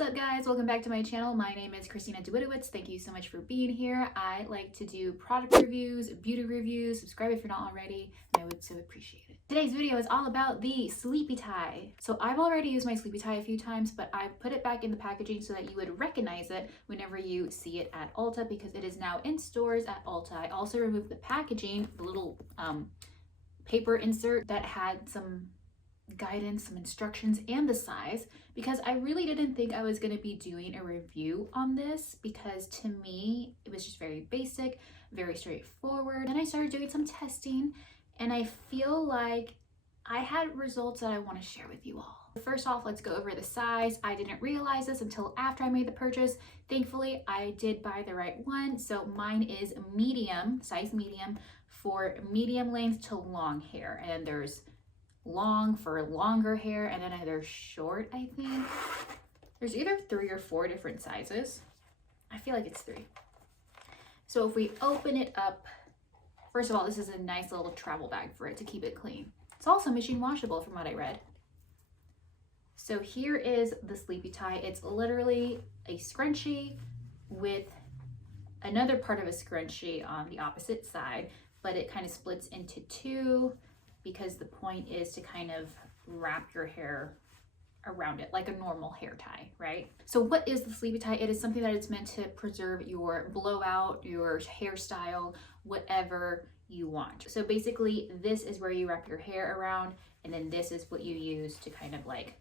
What's up guys, welcome back to my channel. My name is Christina Dawidowicz. Thank you so much for being here. I like to do product reviews, beauty reviews. Subscribe if you're not already, I would so appreciate it. Today's video is all about the SleepyTie. So I've already used my SleepyTie a few times, but I put it back in the packaging so that you would recognize it whenever you see it at Ulta, because it is now in stores at Ulta. I also removed the packaging, the little paper insert that had some guidance, some instructions, and the size, because I really didn't think I was going to be doing a review on this, because to me it was just very basic, very straightforward. Then I started doing some testing and I feel like I had results that I want to share with you all. First off, let's go over the size. I didn't realize this until after I made the purchase. Thankfully I did buy the right one, so mine is medium, size medium, for medium length to long hair, and then there's long for longer hair, and then there's short. I think there's either 3 or 4 different sizes. I feel like it's 3. So if we open it up, first of all, this is a nice little travel bag for it to keep it clean. It's also machine washable from what I read. So here is the SleepyTie. It's literally a scrunchie with another part of a scrunchie on the opposite side, but it kind of splits into 2, because the point is to kind of wrap your hair around it like a normal hair tie, right? So what is the SleepyTie? It is something that it's meant to preserve your blowout, your hairstyle, whatever you want. So basically this is where you wrap your hair around, and then this is what you use to kind of like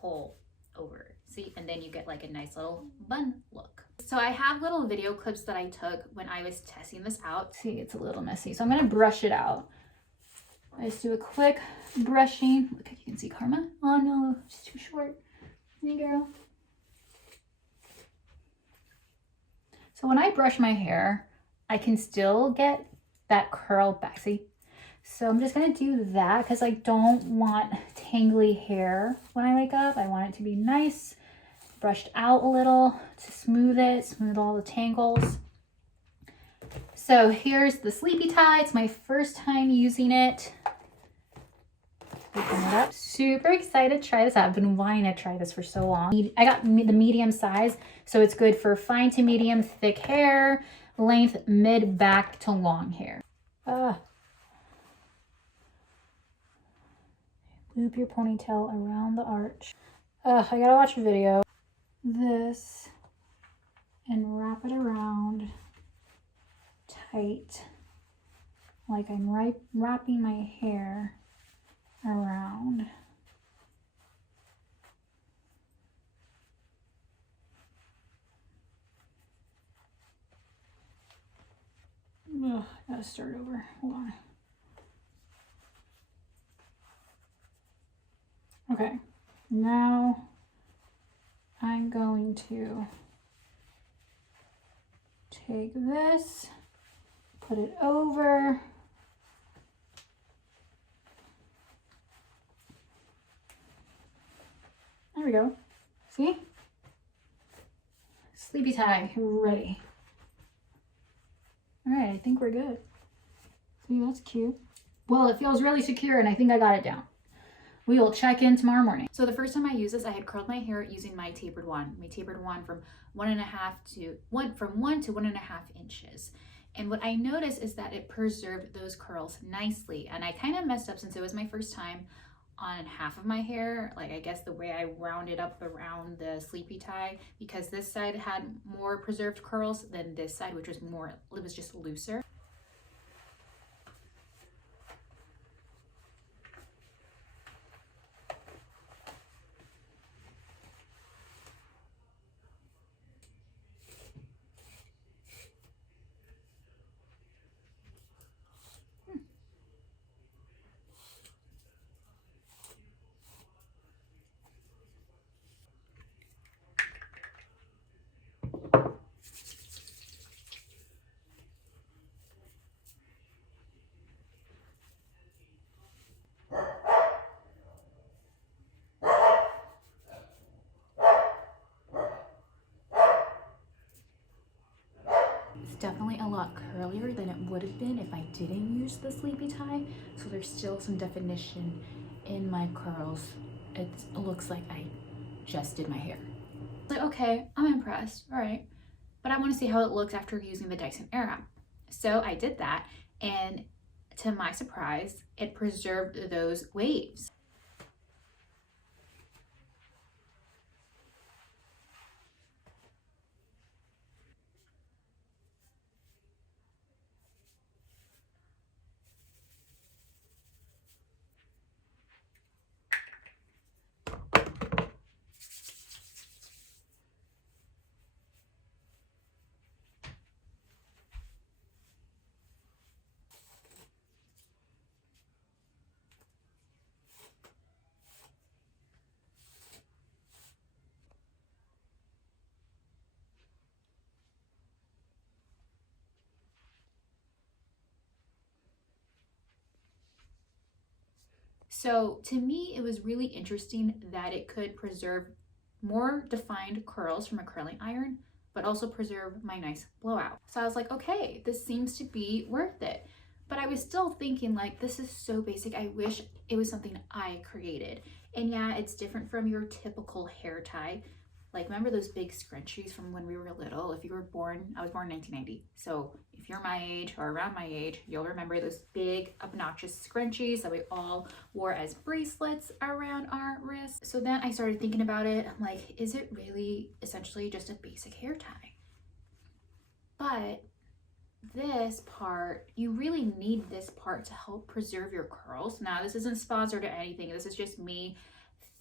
pull over. See, and then you get like a nice little bun look. So I have little video clips that I took when I was testing this out. See, it's a little messy, so I'm gonna brush it out. I just do a quick brushing. Look, you can see Karma. Oh no, it's too short. Hey girl. So when I brush my hair, I can still get that curl back. See? So I'm just gonna do that because I don't want tangly hair when I wake up. I want it to be nice, brushed out a little to smooth it, smooth all the tangles. So here's the SleepyTie. It's my first time using it. Open it up. Super excited to try this out. I've been wanting to try this for so long. I got the medium size, so it's good for fine to medium thick hair, length mid back to long hair. Loop your ponytail around the arch. I gotta watch a video. This, and wrap it around tight, like I'm wrapping my hair around. Ugh, I gotta start over. Hold on. Okay, now I'm going to take this, put it over. There we go. See? SleepyTie ready. All right, I think we're good. See, that's cute. Well, it feels really secure, and I think I got it down. We will check in tomorrow morning. So the first time I used this, I had curled my hair using my tapered one. My tapered one from 1 to 1.5 inches. And what I noticed is that it preserved those curls nicely. And I kind of messed up, since it was my first time, on half of my hair. Like, I guess the way I rounded up around the SleepyTie, because this side had more preserved curls than this side, which was more, it was just looser. Definitely a lot curlier than it would have been if I didn't use the SleepyTie, so there's still some definition in my curls. It looks like I just did my hair. Like, okay, I'm impressed, all right, but I want to see how it looks after using the Dyson Airwrap. So I did that, and to my surprise, it preserved those waves. So to me, it was really interesting that it could preserve more defined curls from a curling iron, but also preserve my nice blowout. So I was like, okay, this seems to be worth it. But I was still thinking, like, this is so basic. I wish it was something I created. And yeah, it's different from your typical hair tie. Like, remember those big scrunchies from when we were little? If you were born, I was born in 1990. So if you're my age or around my age, you'll remember those big obnoxious scrunchies that we all wore as bracelets around our wrists. So then I started thinking about it. I'm like, is it really essentially just a basic hair tie? But this part, you really need this part to help preserve your curls. Now, this isn't sponsored or anything. This is just me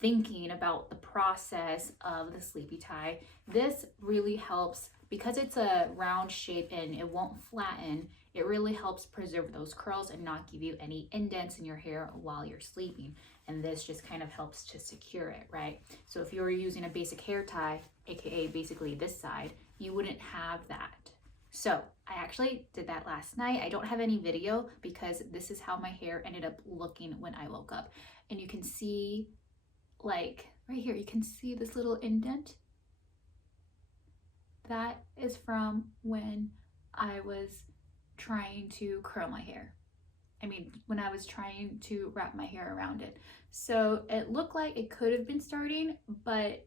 thinking about the process of the SleepyTie. This really helps because it's a round shape and it won't flatten. It really helps preserve those curls and not give you any indents in your hair while you're sleeping. And this just kind of helps to secure it, right? So if you were using a basic hair tie, aka basically this side, you wouldn't have that. So I actually did that last night. I don't have any video because this is how my hair ended up looking when I woke up. And you can see, like right here, you can see this little indent. That is from when I was trying to curl my hair. I mean, when I was trying to wrap my hair around it. So it looked like it could have been starting, but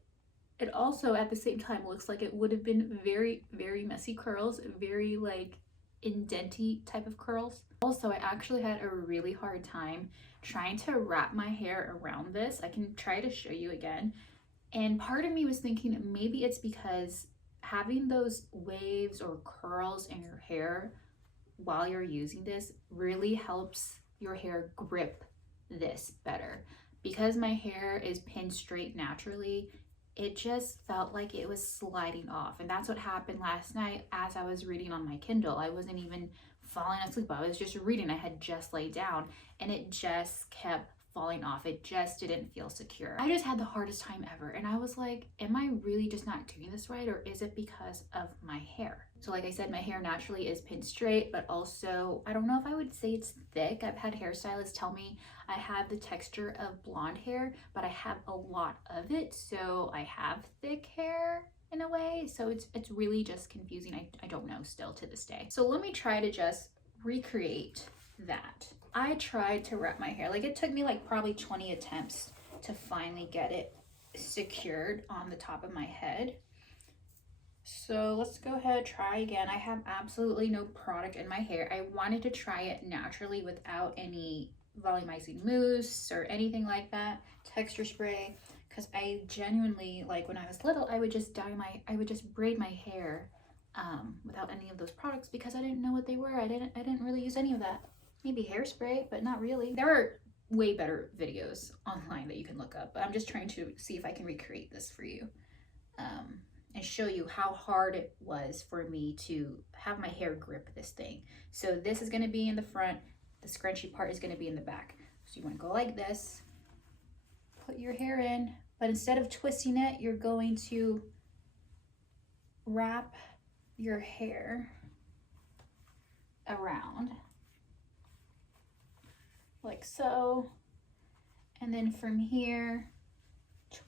it also at the same time looks like it would have been very, very messy curls, very like indenty type of curls. Also, I actually had a really hard time trying to wrap my hair around this. I can try to show you again. And part of me was thinking maybe it's because having those waves or curls in your hair while you're using this really helps your hair grip this better. Because my hair is pinned straight naturally, it just felt like it was sliding off. And that's what happened last night as I was reading on my Kindle. I wasn't even falling asleep. I was just reading. I had just laid down and it just kept falling off. It just didn't feel secure. I just had the hardest time ever. And I was like, am I really just not doing this right? Or is it because of my hair? So like I said, my hair naturally is pinned straight, but also, I don't know if I would say it's thick. I've had hairstylists tell me I have the texture of blonde hair, but I have a lot of it. So I have thick hair in a way. So it's really just confusing. I don't know still to this day. So let me try to just recreate that. I tried to wrap my hair. Like it took me like probably 20 attempts to finally get it secured on the top of my head. So let's go ahead, try again. I have absolutely no product in my hair. I wanted to try it naturally without any volumizing mousse or anything like that, texture spray, because I genuinely, like when I was little, I would just braid my hair without any of those products because I didn't know what they were. I didn't really use any of that. Maybe hairspray, but not really. There are way better videos online that you can look up, but I'm just trying to see if I can recreate this for you and show you how hard it was for me to have my hair grip this thing. So this is gonna be in the front, the scrunchy part is gonna be in the back. So you wanna go like this, put your hair in, but instead of twisting it, you're going to wrap your hair around like so, and then from here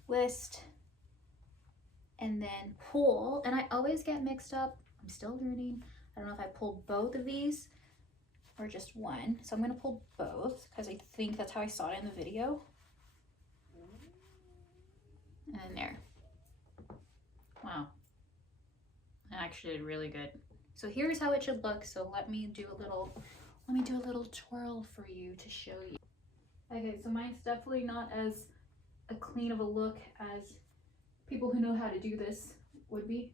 twist and then pull. And I always get mixed up, I'm still learning, I don't know if I pull both of these or just one, so I'm gonna pull both because I think that's how I saw it in the video. And then there. It actually did really good. So here's how it should look. So let me do a little twirl for you to show you. Okay, so mine's definitely not as a clean of a look as people who know how to do this would be.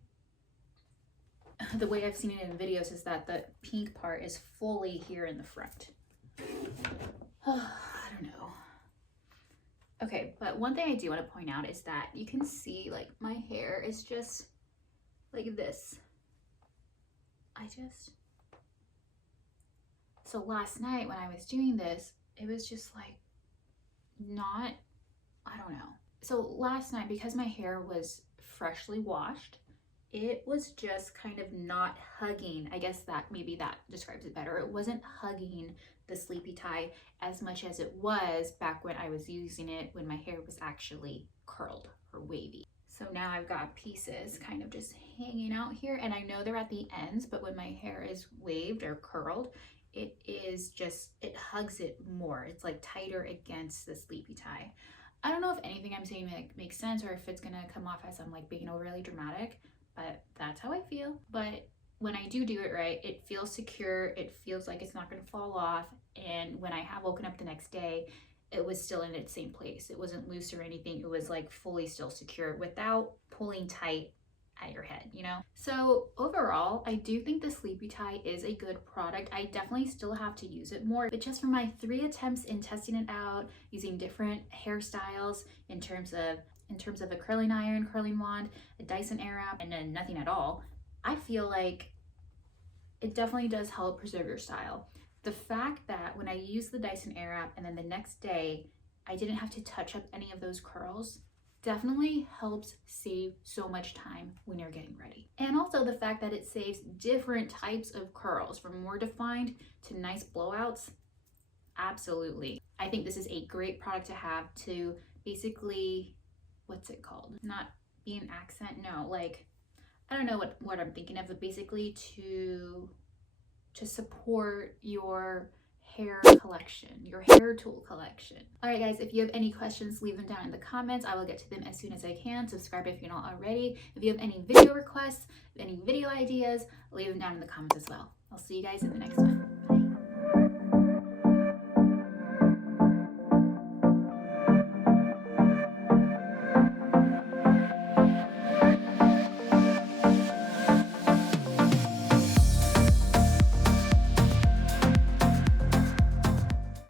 The way I've seen it in videos is that the pink part is fully here in the front. I don't know. Okay, but one thing I do want to point out is that you can see like my hair is just like this. So last night when I was doing this, it was just like not, I don't know. So last night, because my hair was freshly washed, it was just kind of not hugging. I guess that maybe that describes it better. It wasn't hugging the SleepyTie as much as it was back when I was using it when my hair was actually curled or wavy. So now I've got pieces kind of just hanging out here, and I know they're at the ends, but when my hair is waved or curled, it hugs it more. It's like tighter against the SleepyTie. I don't know if anything I'm saying makes sense or if it's gonna come off as I'm like being overly dramatic, but that's how I feel. But when I do it right, it feels secure. It feels like it's not gonna fall off. And when I have woken up the next day, it was still in its same place. It wasn't loose or anything. It was like fully still secure without pulling tight at your head, you know? So overall, I do think the SleepyTie is a good product. I definitely still have to use it more, but just for my 3 attempts in testing it out, using different hairstyles in terms of a curling iron, curling wand, a Dyson Airwrap, and then nothing at all, I feel like it definitely does help preserve your style. The fact that when I used the Dyson Airwrap and then the next day, I didn't have to touch up any of those curls definitely helps save so much time when you're getting ready. And also the fact that it saves different types of curls from more defined to nice blowouts. Absolutely. I think this is a great product to have to basically, what's it called? Not be an accent, no, like, I don't know what I'm thinking of, but basically to support your hair collection, your hair tool collection. All right, guys, if you have any questions, leave them down in the comments. I will get to them as soon as I can. Subscribe if you're not already. If you have any video requests, any video ideas, leave them down in the comments as well. I'll see you guys in the next one.